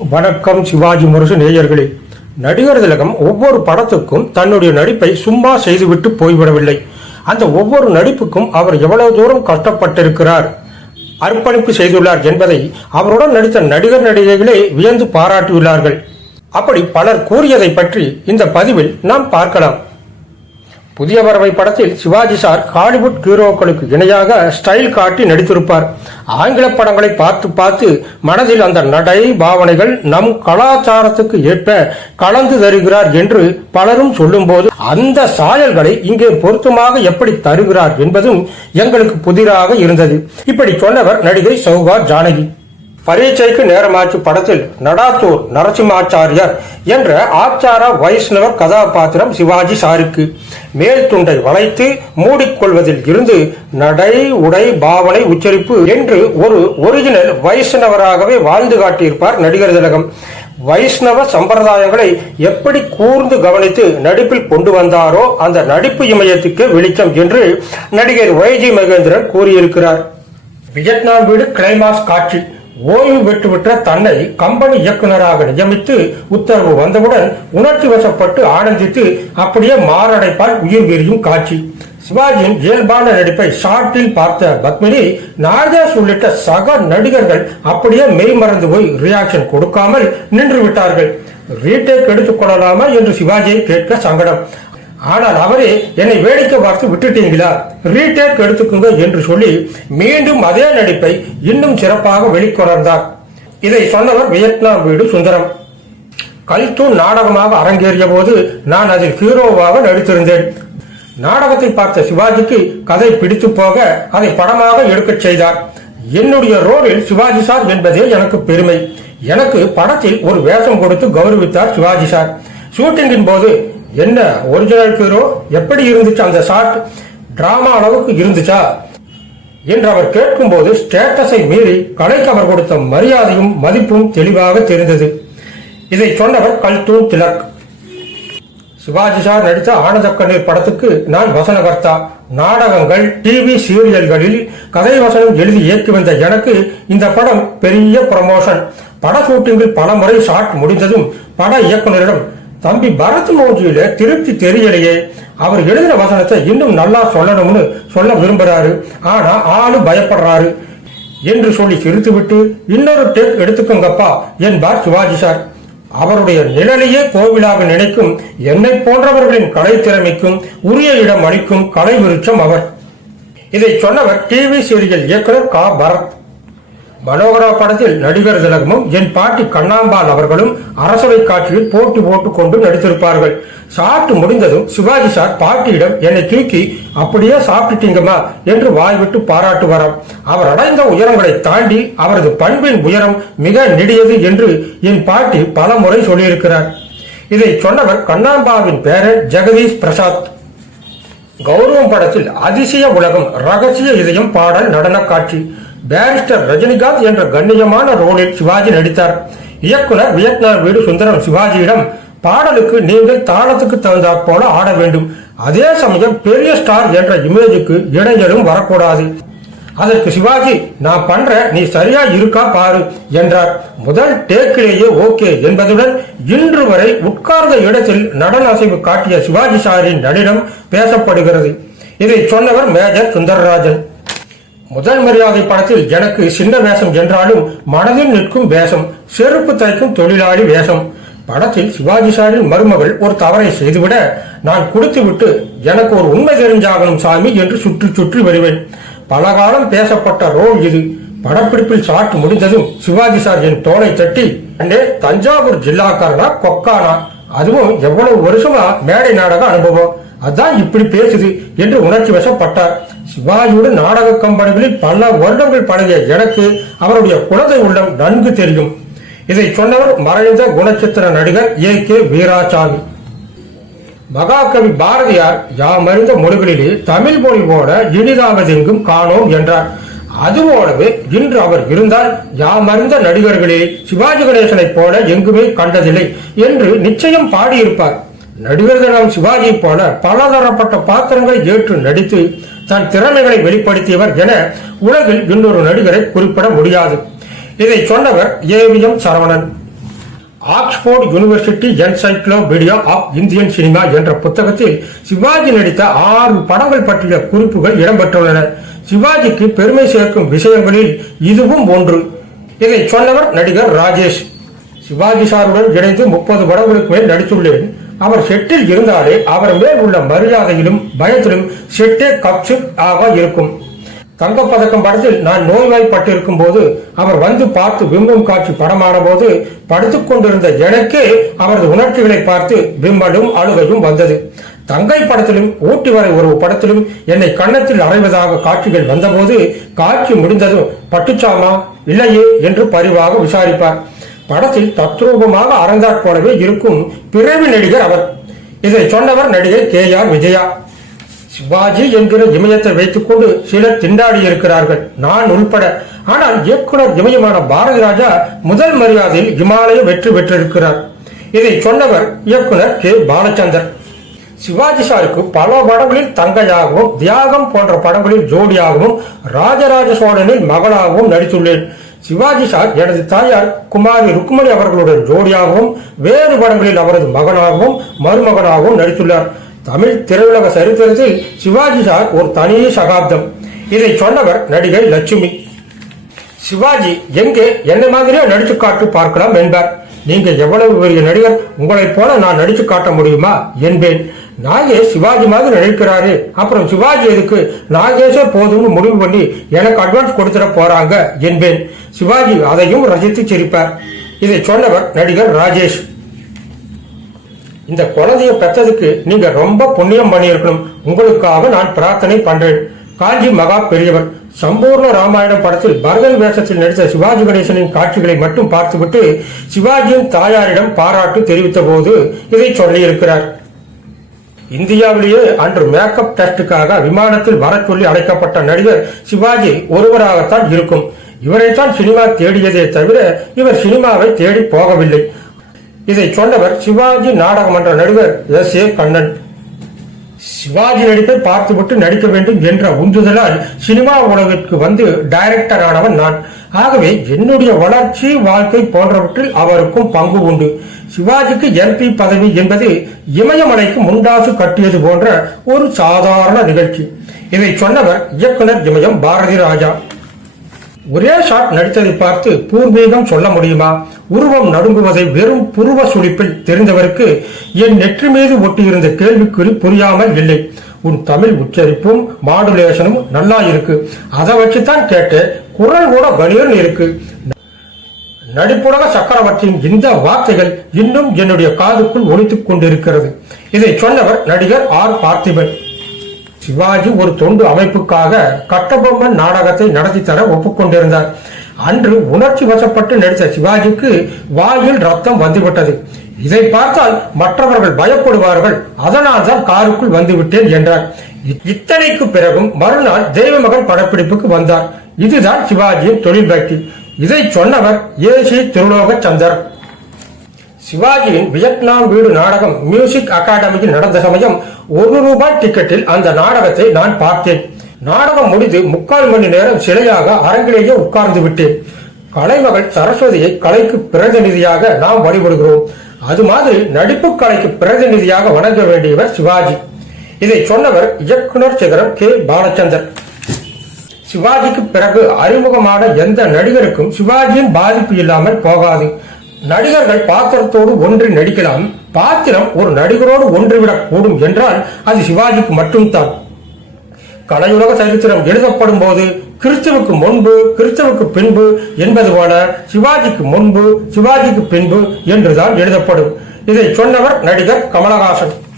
வணக்கம் சிவாஜி முரசு நேயர்களே. நடிகர் திலகம் ஒவ்வொரு படத்துக்கும் தன்னுடைய நடிப்பை சும்மா செய்துவிட்டு போய்விடவில்லை. அந்த ஒவ்வொரு நடிப்புக்கும் அவர் எவ்வளவு தூரம் கஷ்டப்பட்டிருக்கிறார் அர்ப்பணிப்பு செய்துள்ளார் என்பதை அவருடன் நடித்த நடிகர் நடிகைகளே வியந்து பாராட்டியுள்ளார்கள். அப்படி பலர் கூறியதை பற்றி இந்த பதிவில் நாம் பார்க்கலாம். புதிய பறவை படத்தில் சிவாஜி சார் ஹாலிவுட் ஹீரோக்களுக்கு இணையாக ஸ்டைல் காட்டி நடித்திருப்பார். ஆங்கில படங்களை பார்த்து பார்த்து மனதில் அந்த நடை பாவனைகள் நம் கலாச்சாரத்துக்கு ஏற்ப கலந்து தருகிறார் என்று பலரும் சொல்லும்போது அந்த சாயல்களை இங்கே பொருத்தமாக எப்படி தருகிறார் என்பதும் எங்களுக்கு புதிராக இருந்தது. இப்படி சொன்னவர் நடிகை சௌகா ஜானகி. பரீட்சைக்கு நேரமாச்சு படத்தில் நடாத்தூர் நரசிம்மாச்சாரியார் என்ற ஆச்சார வைஷ்ணவர் கதாபாத்திரம் சிவாஜி சாருக்கு. மேல் துண்டை வளைத்து மூடிக்கொள்வதில் இருந்து நடை உடை பாவனை உச்சரிப்பு என்று ஒரு ஒரிஜினல் வைஷ்ணவராகவே வாழ்ந்து காட்டியிருப்பார் நடிகர் திலகம். வைஷ்ணவ சம்பிரதாயங்களை எப்படி கூர்ந்து கவனித்து நடிப்பில் கொண்டு வந்தாரோ அந்த நடிப்பு இமயத்துக்கு வெளிச்சம் என்று நடிகர் வைஜி மகேந்திரன் கூறியிருக்கிறார். வியட்நாம் வீடு கிளைமாஸ் காட்சி. ஓய்வு பெற்றுவிட்ட தன்னை கம்பெனி இயக்குநராக நியமித்து உத்தரவு வந்தவுடன் உணர்ச்சி வசப்பட்டு ஆனந்தித்து அப்படியே மாரடைப்பால் உயிர் வெறியும் காட்சி. சிவாஜியின் இயல்பான நடிப்பை ஷார்ட்டில் பார்த்த பத்மினி நாகேஷ் உள்ளிட்ட சக நடிகர்கள் அப்படியே மெய்மறந்து போய் ரியாக்ஷன் கொடுக்காமல் நின்று விட்டார்கள். ரீடேக் எடுத்துக் கொள்ளலாமா என்று சிவாஜியை கேட்க சங்கடம். ஆனால் அவரே என்னை வேடிக்கை பார்த்து விட்டுட்டீங்களா ரீடேக் எடுத்துக்குங்க என்று சொல்லி மீண்டும் அதே நடிப்பை இன்னும் சிறப்பாக வெளிக்கொணர்ந்தார். இதை சொன்னவர் வியட்நாம் வீடு சுந்தரம். கல்தூன் நாடகமாக அரங்கேறிய போது நான் அதில் ஹீரோவாக நடித்திருந்தேன். நாடகத்தை பார்த்த சிவாஜிக்கு கதை பிடித்து போக அதை படமாக எடுக்கச் செய்தார். என்னுடைய ரோலில் சிவாஜி சார் என்பதே எனக்கு பெருமை. எனக்கு படத்தில் ஒரு வேஷம் கொடுத்து கௌரவித்தார் சிவாஜி சார். ஷூட்டிங்கின் போது என்ன ஒரிஜினல் ஹீரோ எப்படி இருந்துச்சு அந்த ஷாட் டிராமா அளவுக்கு இருந்துச்சா? என்று அவர் கேட்கும்போது ஸ்டேட்டஸை மீறி கலைக்கு அவர் கொடுத்த மரியாதையும் மதிப்பும் தெளிவாக தெரிந்தது. இதை சொன்னவர் கல்தூன் திலக். சிவாஜி சார் நடித்த ஆனந்த கண்ணீர் படத்துக்கு நான் வசனகர்த்தா. நாடகங்கள் டிவி சீரியல்களில் கதை வசனம் எழுதி இயக்கி வந்த எனக்கு இந்த படம் பெரிய ப்ரமோஷன் பட ஷூட்டிங்கில் பல முறை ஷாட் முடிந்ததும் பட இயக்குனரிடம் தம்பி பரத் மோஜியில திருப்தி தெரியலையே. அவர் எழுதின வசனத்தை இன்னும் நல்லா சொல்லணும்னு சொல்ல விரும்புறாரு. ஆனா ஆளு பயப்படுறாரு. என்று சொல்லி சிரித்துவிட்டு இன்னொரு டேப் எடுத்துக்கோங்கப்பா என்பார் சிவாஜி சார். அவருடைய நிழலையே கோவிலாக நினைக்கும் என்னை போன்றவர்களின் கலை திறமைக்கும் உரிய இடம் அளிக்கும் கலை விருட்சம் அவர். இதை சொன்னவர் டிவி சீரியல் இயக்குனர் கா. பரத். மனோகரா படத்தில் நடிகர் திலகமும் என் பாட்டி கண்ணாம்பாள் அவர்களும் அரசவை காட்சியில் போட்டி போட்டுக் கொண்டு நடித்திருப்பார்கள். சாப்பிட்டு முடிந்ததும் சிவாஜி சார் பாட்டியிடம் என்னை தூக்கி அப்படியே சாப்பிட்டுட்டீங்கம்மா என்று வாய்விட்டு பாராட்டுவாராம் அவர் அடைந்த உயரங்களை தாண்டி அவரது பண்பின் உயரம் மிக நெடியது என்று என் பாட்டி பல முறை சொல்லியிருக்கிறார். இதை சொன்னவர் கண்ணாம்பாவின் பேரன் ஜெகதீஷ் பிரசாத். கௌரவம் படத்தில் அதிசய உலகம் ரகசிய இதயம் பாடல் நடன காட்சி. பேரிஸ்டர் ரஜினிகாந்த் என்ற கண்ணியமான ரோலில் சிவாஜி நடித்தார். இயக்குனர் வியட்நாம் வீடு சுந்தரம் சிவாஜியிடம் பாடலுக்கு நீங்கள் தாளத்துக்கு தகுந்தாற் போல ஆட வேண்டும். அதே சமயம் பெரிய ஸ்டார் என்ற இமேஜுக்கு இடைஞ்சலும் வரக்கூடாது. அதற்கு சிவாஜி நான் பண்ற நீ சரியா இருக்கா பாரு என்றார். முதல் டேக்கிலேயே ஓகே என்பதுடன் இன்று வரை உட்கார்ந்த இடத்தில் நடன அசைவு காட்டிய சிவாஜி சாரின் நடினம் பேசப்படுகிறது. இதை சொன்னவர் மேஜர் சுந்தரராஜன். முதல் மரியாதை படத்தில் எனக்கு சின்ன வேஷம் என்றாலும் மனதில் நிற்கும் வேஷம் செருப்பு தைக்கும் தொழிலாளி வேஷம். படத்தில் சிவாஜி சாரின் மருமகள் ஒரு தவறை செய்துவிட நான் கொடுத்துவிட்டு எனக்கு ஒரு உண்மை தெரிஞ்சாகணும் சாமி என்று சுற்றி சுற்றி வருவேன். பல காலம் பேசப்பட்ட ரோல் இது. படப்பிடிப்பில் ஷாட் முடிந்ததும் சிவாஜி சார் என் தோலை தட்டி அண்டே தஞ்சாவூர் ஜில்லாக்காரனா கொக்கானா? அதுவும் எவ்வளவு வருஷமா மேடை நாடக அனுபவம். அதான் இப்படி பேசுது என்று உணர்ச்சி வசப்பட்டார். சிவாஜியுடன் நாடக கம்பெனிகளில் பல வருடங்கள் பழகிய எனக்கு அவருடைய குழந்தை உள்ளம் நன்கு தெரியும். இதை சொன்னவர் மறைந்த குணச்சித்திர நடிகர் ஏ கே வீராசாமி. மகாகவி பாரதியார் யாமறிந்த மொழிகளிலே தமிழ் மொழி போல இனிதாவதெங்கும் காணோம் என்றார். அதுபோலவே இன்று அவர் இருந்தால் யாமறிந்த நடிகர்களே சிவாஜி கணேசனைப் போல எங்குமே கண்டதில்லை என்று நிச்சயம் பாடியிருப்பார். நடிகர்கள் நாம் சிவாஜியைப் போல பலதரப்பட்ட பாத்திரங்களை ஏற்று நடித்து தன் திறமைகளை வெளிப்படுத்தியவர் என உலகில் இன்னொரு நடிகரை குறிப்பிட முடியாது. இதை சொன்னவர் AVM Saravanan. Oxford university encyclopedia of Indian cinema என்ற புத்தகத்தில் சிவாஜி நடித்த ஆறு படங்கள் பற்றிய குறிப்புகள் இடம்பெற்றுள்ளன. சிவாஜிக்கு பெருமை சேர்க்கும் விஷயங்களில் இதுவும் ஒன்று. இதை சொன்னவர் நடிகர் ராஜேஷ். சிவாஜி சாருடன் இணைந்து முப்பது படங்களுக்கு மேல் நடித்துள்ளேன். அவர் செட்டில் இருந்தாலே அவர் மேல் உள்ள மரியாதையிலும் பயத்திலும் செட்டே கப்சு ஆக இருக்கும். தங்கப்பதக்கம் படத்தில் நான் நோய்வாய்ப்பட்டிருக்கும் போது அவர் வந்து பார்த்து பிம்பம் காட்சி படமான போது படுத்துக் கொண்டிருந்த எனக்கே அவரது உணர்ச்சிகளை பார்த்து பிம்பலும் அழுகையும் வந்தது. தங்கை படத்திலும் ஊட்டி வரை ஒரு படத்திலும் என்னை கன்னத்தில் அறைவதாக காட்சிகள் வந்தபோது காட்சி முடிந்ததும் பட்டுச்சாமா இல்லையே என்று பரிவாக விசாரிப்பார். படத்தில் தத்ரூபமாக அரங்காட் போலவே இருக்கும் பிறவி நடிகர் அவர். இதை சொன்னவர் நடிகை கே ஆர் விஜயா. சிவாஜி என்கிற இமயத்தை வைத்துக்கொண்டு சிலர் திண்டாடி இருக்கிறார்கள். நான் உள்பட. ஆனால் இயக்குனர் இமயமான பாரதி ராஜா முதல் மரியாதையில் இமாலயம் வெற்றி பெற்றிருக்கிறார். இதை சொன்னவர் இயக்குனர் கே. பாலச்சந்தர். சிவாஜி சாருக்கு பல படங்களில் தங்கையாகவும் தியாகம் போன்ற படங்களில் ஜோடியாகவும் ராஜராஜ சோழனில் மகளாகவும் நடித்துள்ளேன். சிவாஜி சார் எனது தாயார் குமாரி ருக்மணி அவர்களுடன் ஜோடியாகவும் வேறு படங்களில் அவரது மகனாகவும் மருமகனாகவும் நடித்துள்ளார். தமிழ் திரையுலக சரித்திரத்தில் சிவாஜி சார் ஒரு தனி சகாப்தம். இதை சொன்னவர் நடிகை லட்சுமி. சிவாஜி எங்கே என்ன மாதிரியே நடித்து காட்டு பார்க்கலாம் என்பார். நீங்க எவ்வளவு பெரிய நடிகர் உங்களைப் போல நான் நடித்து காட்ட முடியுமா? என்பேன். நாகேஷ் சிவாஜி மாதிரி நடிக்கிறாரு அப்புறம் சிவாஜி எதுக்கு? நாகேஷே போதும்னு முடிவு பண்ணி எனக்கு அட்வான்ஸ் கொடுத்துட போறாங்க என்பேன். சிவாஜி அதையும் ரசித்து சிரிப்பார். இதை சொன்னவர் நடிகர் ராஜேஷ். இந்த குழந்தைய பெற்றதுக்கு நீங்க ரொம்ப புண்ணியம் பண்ணியிருக்கணும். உங்களுக்காக நான் பிரார்த்தனை பண்றேன். காஞ்சி மகா பெரியவர் சம்பூர்ண ராமாயணம் படத்தில் பரதன் வேஷத்தில் நடித்த சிவாஜி கணேசனின் காட்சிகளை மட்டும் பார்த்துவிட்டு சிவாஜியின் தாயாரிடம் பாராட்டு தெரிவித்த போது இதை சொல்லியிருக்கிறார். இந்தியாவிலேயே அன்று மேக்கப் டெஸ்டுக்காக விமானத்தில் வர சொல்லி அழைக்கப்பட்ட நடிகர் சிவாஜி ஒருவராகத்தான் இருக்கும். இவரைத்தான் சினிமா தேடியதே தவிர இவர் சினிமாவை தேடி போகவில்லை. இதை சொன்னவர் சிவாஜி நாடகமன்ற நடிகர் எஸ் ஏ கண்ணன். சிவாஜி நடிப்பை பார்த்துவிட்டு நடிக்க வேண்டும் என்ற உந்துதலால் சினிமா உலகிற்கு வந்து டைரக்டர் ஆனவன் நான். ஆகவே என்னுடைய வளர்ச்சி வாழ்க்கை போன்றவற்றில் அவருக்கும் பங்கு உண்டு. சிவாஜிக்கு எம்பி பதவி என்பது இமயமலைக்கு முண்டாசு கட்டியது போன்ற ஒரு சாதாரண நிகழ்ச்சி. இதை சொன்னவர் இயக்குனர் இமயம் பாரதி ராஜா. ஒரே ஷாட் நடித்ததை பார்த்து பூர்வீகம் சொல்ல முடியுமா? உருவம் நடுங்குவதை வெறும் புருவ சுழிப்பில் தெரிந்தவருக்கு என் நெற்றி மீது ஒட்டியிருந்த கேள்விக்குறி புரியாமல் இல்லை. உன் தமிழ் உச்சரிப்பும் மாடுலேஷனும் நல்லா இருக்கு. அதை வச்சுதான் கேட்டேன். குரல் கூட கணீர்னு இருக்கு. நடிப்புலக சக்கரவர்த்தியின் இந்த வார்த்தைகள் இன்னும் என்னுடைய காதுக்குள் ஒழித்துக் கொண்டிருக்கிறது. இதை சொன்னவர் நடிகர் ஆர். பார்த்திபன். சிவாஜி ஒரு தொண்டு அமைப்புக்காக கட்டபொம்மன் நாடகத்தை நடத்தி தர ஒப்புக்கொண்டிருந்தார். அன்று உணர்ச்சி வசப்பட்டு நடித்த சிவாஜிக்கு வாயில் ரத்தம் வந்துவிட்டது. இதை பார்த்தால் மற்றவர்கள் பயப்படுவார்கள். அதனால் தான் காருக்குள் வந்துவிட்டேன் என்றார். இத்தனைக்கு பிறகும் மறுநாள் தெய்வமகன் படப்பிடிப்புக்கு வந்தார். இதுதான் சிவாஜியின் தொழில் பக்தி. இதை சொன்னவர் ஏசி திருலோக சந்தர். சிவாஜியின் வியட்நாம் வீடு நாடகம் மியூசிக் அகாடமியில் நடந்த சமயம் ஒரு ரூபாய் டிக்கெட்டில் அந்த நாடகத்தை நான் பார்த்தேன். நாடகம் முடிந்து முக்கால் மணி நேரம் சிலையாக அரங்கிலேயே உட்கார்ந்து விட்டேன். கலைமகள் சரஸ்வதியை கலைக்கு பிரதிநிதியாக நாம் வழிபடுகிறோம். அது மாதிரி நடிப்பு கலைக்கு பிரதிநிதியாக வணங்க வேண்டியவர் சிவாஜி. இதை சொன்னவர் இயக்குனர் சிகரம் கே. பாலச்சந்தர். சிவாஜிக்கு பிறகு அறிமுகமான எந்த நடிகருக்கும் சிவாஜியின் பாதிப்பு இல்லாமல் போகாது. நடிகர்கள் பாத்திரத்தோடு ஒன்றி நடிக்கலாம். பாத்திரம் ஒரு நடிகரோடு ஒன்றிவிடக் கூடும் என்றால் அது சிவாஜிக்கு மட்டும்தான். கலையுலக சரித்திரம் எழுதப்படும் போது கிறிஸ்துவுக்கு முன்பு கிறிஸ்துவுக்கு பின்பு என்பது போல சிவாஜிக்கு முன்பு சிவாஜிக்கு பின்பு என்றுதான் எழுதப்படும். இதை சொன்னவர் நடிகர் கமலஹாசன்.